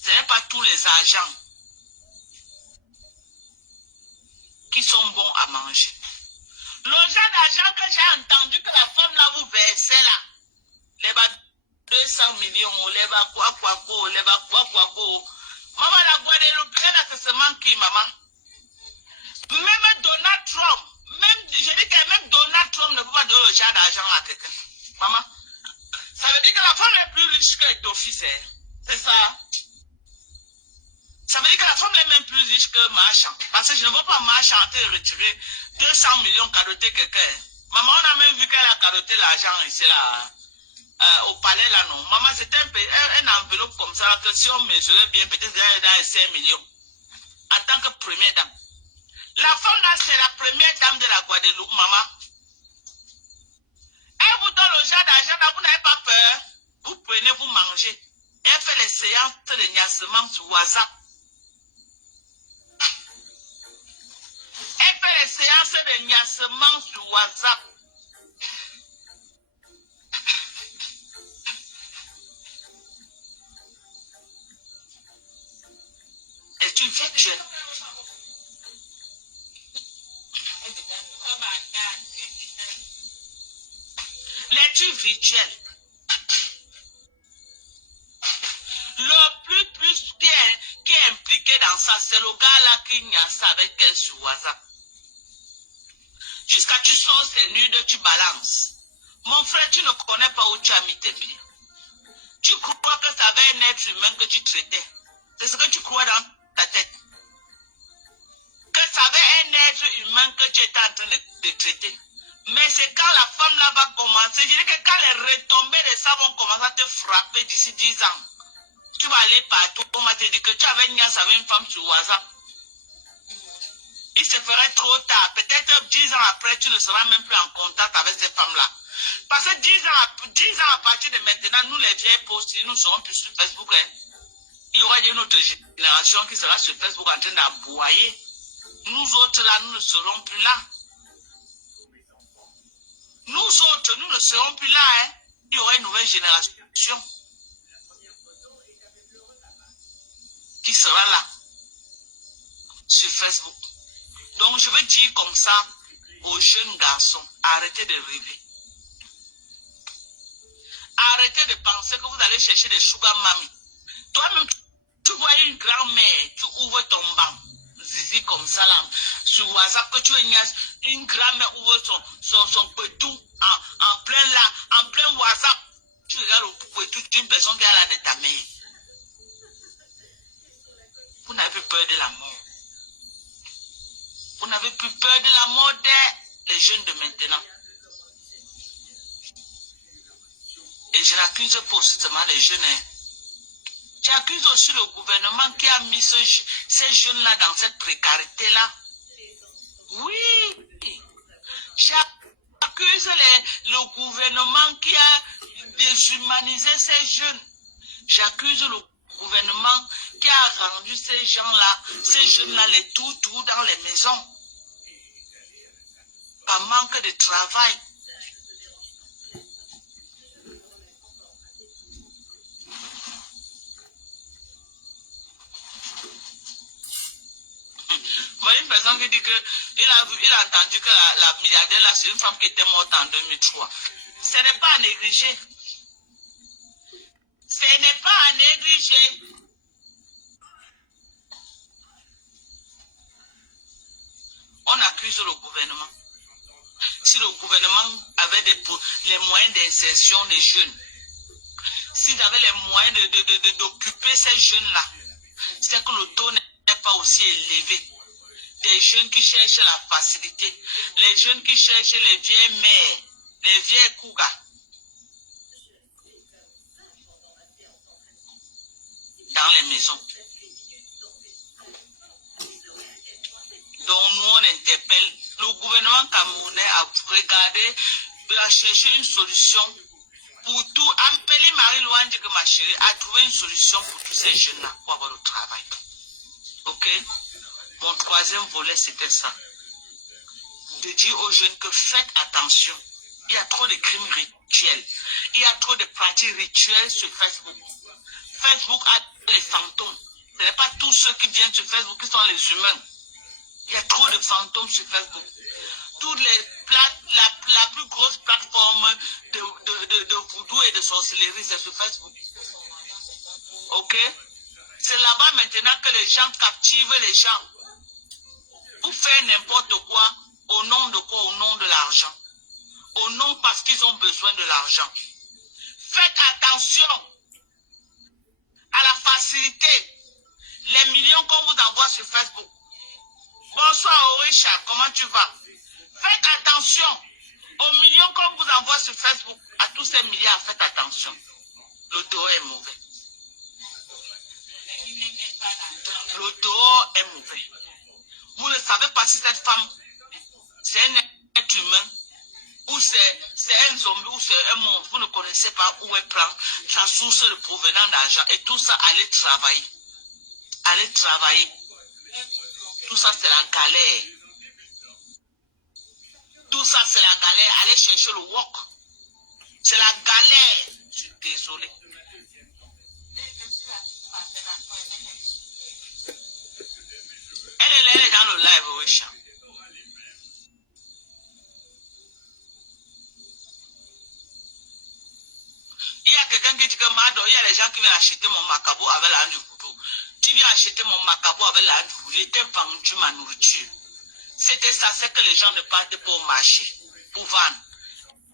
Ce n'est pas tous les argents qui sont bons à manger. Le genre d'argent que j'ai entendu que la femme là vous versait là, les 200 millions, les quoi, les quoi. Maman, la Guadeloupe, elle se manque qui, maman? Même Donald Trump, même, je dis que même Donald Trump ne peut pas donner le genre d'argent à quelqu'un. Maman, ça veut dire que la femme est plus riche que ton fils, hein? C'est ça. Ça veut dire que la femme est même plus riche que Marchand. Parce que je ne veux pas Marchand retirer 200 millions carotter quelqu'un. Maman, on a même vu qu'elle a carotté l'argent ici là. Au palais là, non. Maman, c'était un enveloppe comme ça, que si on mesurait bien, peut-être dans 5 millions. En tant que première dame. La femme là, c'est la première dame de la Guadeloupe, maman. Elle vous donne le genre d'argent, vous n'avez pas peur. Vous prenez, vous mangez. Elle fait les séances de niassement sur WhatsApp. lance des niaisements sur WhatsApp. Es une virtuelle. Les virtuels. Le plus qui est impliqué dans ça, c'est le gars là qui n'y ça avec elle sur WhatsApp. Jusqu'à tu sors ces nudes, tu balances. Mon frère, tu ne connais pas où tu as mis tes pieds. Tu crois que ça va un être humain que tu traitais. C'est ce que tu crois dans ta tête. Que ça va un être humain que tu étais en train de traiter. Mais c'est quand la femme là va commencer, je dis que quand les retombées de ça vont commencer à te frapper d'ici 10 ans, tu vas aller partout, on m'a dit que tu avais niaise avec une femme sur WhatsApp. Il se ferait trop tard. Peut-être 10 ans après, tu ne seras même plus en contact avec ces femmes-là. Parce que 10 ans à partir de maintenant, nous les vieilles postes, nous ne serons plus sur Facebook. Hein. Il y aura une autre génération qui sera sur Facebook en train d'aboyer. Nous autres là, nous ne serons plus là. Nous autres, nous ne serons plus là. Hein. Il y aura une nouvelle génération qui sera là sur Facebook. Donc je veux dire comme ça aux jeunes garçons, arrêtez de rêver. Arrêtez de penser que vous allez chercher des sugar mami. Toi-même, tu vois une grand-mère, tu ouvres ton banc, zizi comme ça là, sur WhatsApp, que tu es une grand-mère ouvre son petou en plein WhatsApp. Tu regardes le petou d'une personne qui a l'air de ta mère. Vous n'avez plus peur de la mort. Vous n'avez plus peur de la mort des jeunes de maintenant. Et je n'accuse pas seulement les jeunes. Hein. J'accuse aussi le gouvernement qui a mis ces jeunes-là dans cette précarité-là. Oui. J'accuse le gouvernement qui a déshumanisé ces jeunes. J'accuse le gouvernement qui a rendu ces gens-là, ces jeunes-là, les tout dans les maisons. Par manque de travail. Vous voyez une personne qui dit qu'il a entendu que la milliardaire là, c'est une femme qui était morte en 2003. Ce n'est pas à négliger. Ce n'est pas à négliger. On accuse le gouvernement. Si le gouvernement avait les moyens d'insertion des jeunes, s'ils avaient les moyens d'occuper ces jeunes-là, c'est que le taux n'est pas aussi élevé. Des jeunes qui cherchent la facilité, les jeunes qui cherchent les vieilles mères, les vieilles cougas. Dans les maisons. Donc nous on interpelle le gouvernement camerounais à regarder, à chercher une solution pour tout. Appeler Marie-Louane ma chérie à trouver une solution pour tous ces jeunes-là pour avoir le travail. Ok? Mon troisième volet c'était ça. De dire aux jeunes que faites attention. Il y a trop de crimes rituels. Il y a trop de pratiques rituelles sur Facebook. Facebook a les fantômes. Ce n'est pas tous ceux qui viennent sur Facebook qui sont les humains. Il y a trop de fantômes sur Facebook. Toutes la plus grosse plateforme de voodoo et de sorcellerie, c'est sur Facebook. Ok? C'est là-bas maintenant que les gens captivent les gens. Pour faire n'importe quoi, au nom de quoi? Au nom de l'argent. Au nom parce qu'ils ont besoin de l'argent. Faites attention à la facilité. Les millions qu'on vous envoie sur Facebook. Bonsoir Orisha, comment tu vas? Faites attention aux millions qu'on vous envoie sur Facebook. À tous ces milliards, faites attention. Le dehors est mauvais. Le dehors est mauvais. Vous ne savez pas si cette femme, c'est un être humain, ou c'est un zombie, ou c'est un monstre. Vous ne connaissez pas où elle prend sa source de provenant d'argent. Et tout ça, allez travailler. Allez travailler. Tout ça, c'est la galère. Tout ça, c'est la galère. Allez chercher le wok. C'est la galère. Je suis désolé. Elle est dans le live, oui. Il y a quelqu'un qui dit que il y a des gens qui viennent acheter mon macabo avec la du couteau. Tu viens acheter mon macabo avec la du couteau. J'étais vendu ma nourriture. C'était ça, c'est que les gens ne partent pas au marché pour vendre.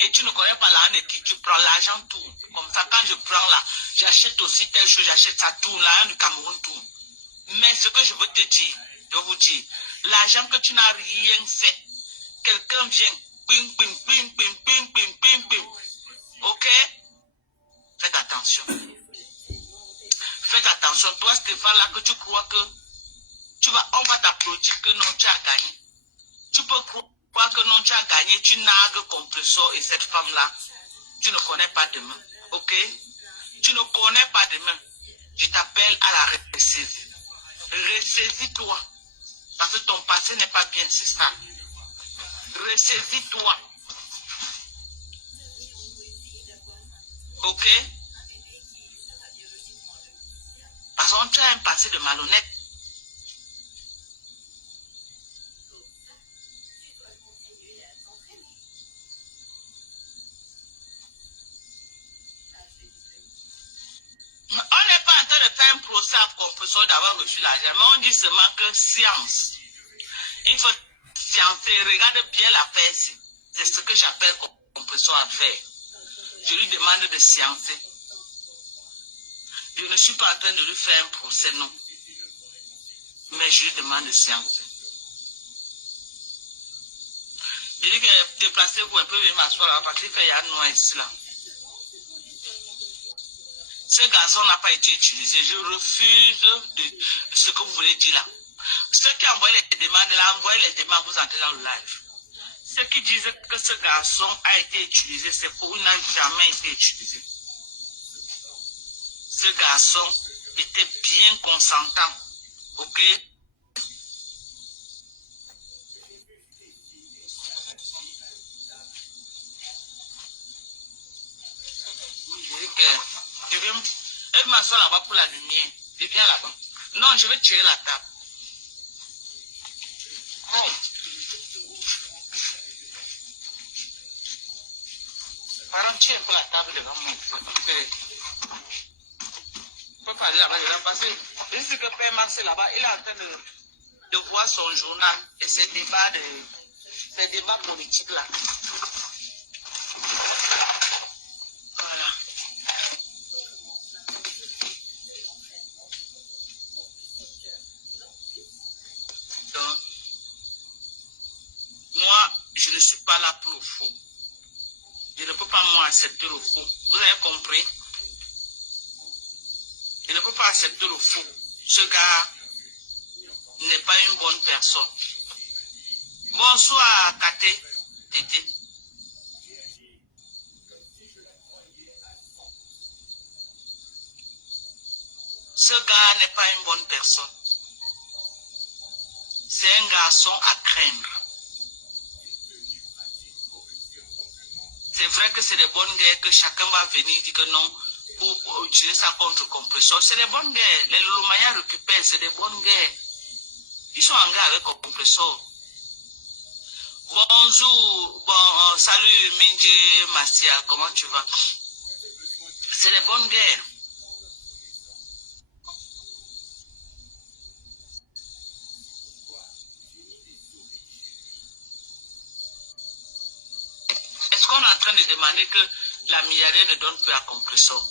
Et tu ne connais pas l'argent qui tu prends, l'argent tourne. Comme ça, quand je prends là, j'achète aussi telle chose, j'achète ça tourne, l'argent du Cameroun tourne. Mais ce que je veux te dire, je vous dis, l'argent que tu n'as rien fait, quelqu'un vient, ping, ping, ping, ping, ping, ping, ping, ping. Ok? Faites attention. Faites attention. Toi, Stéphane, là, que tu crois que on va t'applaudir que non, tu as gagné. Tu peux croire que non, tu as gagné, tu nagues compresseur et cette femme-là, tu ne connais pas demain. Ok? Tu ne connais pas demain. Je t'appelle à la ressaisie. Ressaisis-toi. Parce que ton passé n'est pas bien, c'est ça. Ressaisis-toi. Ok? Parce qu'on t'a un passé de malhonnête. On n'est pas en train de faire un procès à compresseur d'avoir reçu l'argent, mais on dit seulement que science. Il faut sciencer, regarde bien la personne. C'est ce que j'appelle compresseur à faire. Je lui demande de sciencer. Je ne suis pas en train de lui faire un procès, non. Mais je lui demande de sciencer. Je dis que déplacez-vous un peu, venez m'asseoir là, parce qu'il y a noir ici là. Ce garçon n'a pas été utilisé. Je refuse de ce que vous voulez dire là. Ceux qui envoient les demandes là, envoyez les demandes, vous entrez dans le live. Ceux qui disent que ce garçon a été utilisé, c'est faux, il n'a jamais été utilisé. Ce garçon était bien consentant. Ok? Je vais m'asseoir là-bas pour la lumière. Je viens là-bas. Non, je vais tirer la table. Oh. Alors, tiens pour la table devant moi. Je peux parler là-bas, je vais passer. Je sais que Père Max est là-bas, il est en train de voir son journal et ses débats politiques là. Voilà. Donc, moi, je ne suis pas là pour le faux. Je ne peux pas moi accepter le faux. Vous avez compris? Je ne peux pas accepter le faux. Ce gars n'est pas une bonne personne. Bonsoir, Kate, Tété. Ce gars n'est pas une bonne personne. C'est un garçon à craindre. C'est vrai que c'est des bonnes guerres que chacun va venir dire que non, pour utiliser ça contre compresseur. C'est des bonnes guerres. Les Lolomaya récupèrent, c'est des bonnes guerres. Ils sont en guerre avec compresseur. Bonjour, bon, salut Minji Massia, comment tu vas? C'est des bonnes guerres. Est-ce qu'on est en train de demander que la milliardaire ne donne plus à compresseur?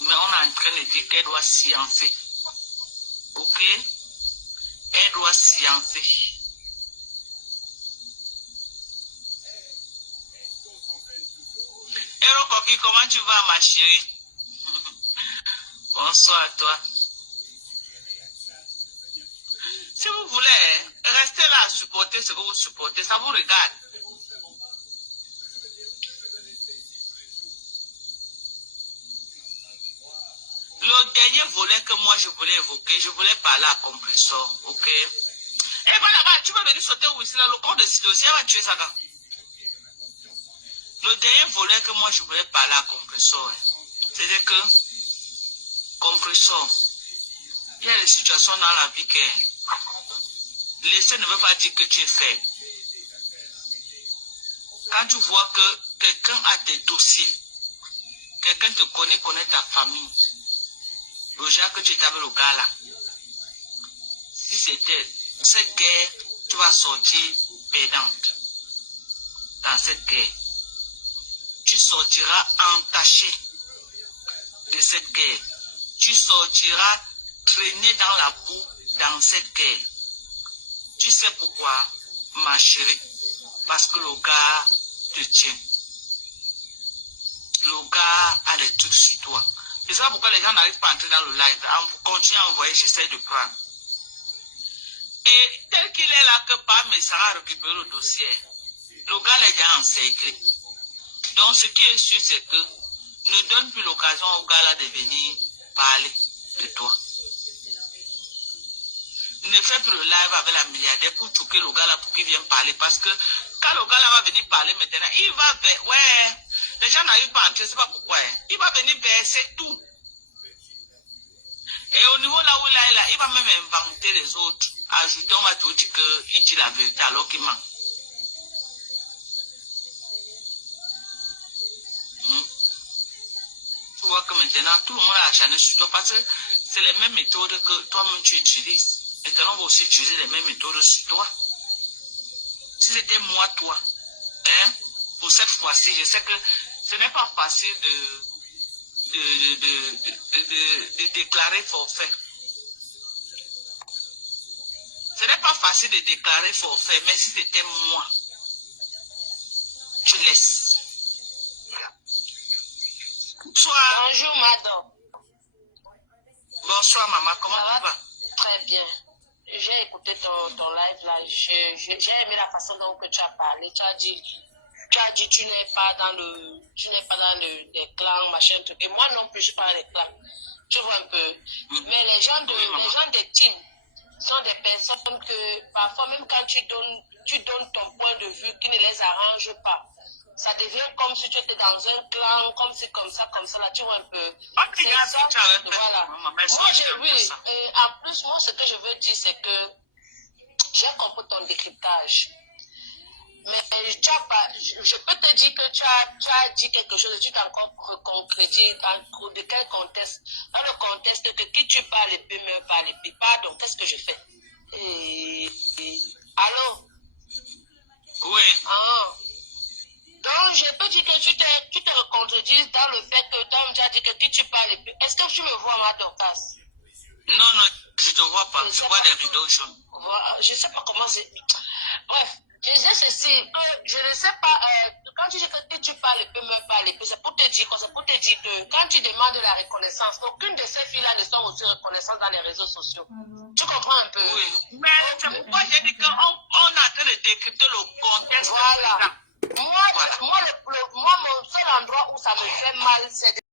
Mais on est en train de dire qu'elle doit sciencer. Ok? Elle doit sciencer. Hello Coquille, comment tu vas ma chérie? Bonsoir à toi. Si vous voulez, restez là à supporter ce que vous supportez, ça vous regarde. Le dernier volet que moi je voulais évoquer, je voulais parler à compresseur, ok? Et voilà, tu vas venir sauter où ici là, le compte de Sido, si elle va tuer ça là. Le dernier volet que moi je voulais parler à Compressor, c'est que Compressor, il y a des situations dans la vie que laisser ne veut pas dire que tu es faible. Quand tu vois que quelqu'un a tes dossiers, quelqu'un te connaît ta famille, le genre que tu étais avec le gars là, si c'était cette guerre, tu vas sortir perdante dans cette guerre. Tu sortiras entaché de cette guerre. Tu sortiras traîné dans la boue dans cette guerre. Tu sais pourquoi, ma chérie? Parce que le gars te tient. Le gars a des trucs sur toi. C'est ça pourquoi les gens n'arrivent pas à entrer dans le live. Continue à envoyer, j'essaie de prendre. Et tel qu'il est là, que par mes ça a récupéré le dossier, le gars les gars encerclés. Donc ce qui est sûr, c'est que ne donne plus l'occasion au gars là de venir parler de toi. Ne fais plus le live avec la milliardaire pour choquer le gars là pour qu'il vienne parler. Parce que quand le gars là va venir parler maintenant, il va... Ouais, les gens n'arrivent pas à entrer, c'est pas pourquoi. Hein. Il va venir verser tout. Et au niveau là où il est là, il va même inventer les autres. Ajouter, on va tout dire qu'il dit la vérité alors qu'il ment. Tu vois que maintenant, tout le monde a acharné sur toi parce que c'est les mêmes méthodes que toi-même tu utilises. Maintenant, on va aussi utiliser les mêmes méthodes sur toi. Si c'était moi, toi, hein, pour cette fois-ci, je sais que ce n'est pas facile de déclarer forfait. Ce n'est pas facile de déclarer forfait, mais si c'était moi, tu laisses. Bonsoir. Bonjour, madame. Bonsoir, maman. Comment tu vas? Très bien. J'ai écouté ton live là. J'ai aimé la façon dont tu as parlé. Tu as dit tu n'es pas dans les clans, machin, truc. Et moi non plus, je suis pas dans les clans. Tu vois un peu. Mais les gens des teams sont des personnes que parfois même quand tu donnes ton point de vue qui ne les arrange pas. Ça devient comme si tu étais dans un clan, comme ça, là, tu vois un peu. C'est ça, voilà. Moi, oui, en plus, moi, ce que je veux dire, c'est que j'ai compris ton décryptage. Mais je peux te dire que tu as dit quelque chose et tu t'as encore concrétisé de quel contexte. Dans le contexte que qui tu parles et puis me parle et puis pardon, qu'est-ce que je fais? Allô? Oui. Ah. Donc, je peux dire que tu te contredis dans le fait que Tom t'a dit que qui tu parles. Est-ce que tu me vois, ma Dorcas? Non, je te vois pas. Je vois des vidéos jaunes. Je ne sais pas comment c'est. Bref, je disais ceci, que je ne sais pas, quand tu dis que tu parles et peux me parler, c'est pour te dire quoi? C'est pour te dire que quand tu demandes la reconnaissance, aucune de ces filles-là ne sont aussi reconnaissantes dans les réseaux sociaux. Tu comprends un peu? Oui. Mais c'est pourquoi j'ai dit qu'on a en train de décrypter le contexte. Voilà. Moi, mon seul endroit où ça me fait mal, c'est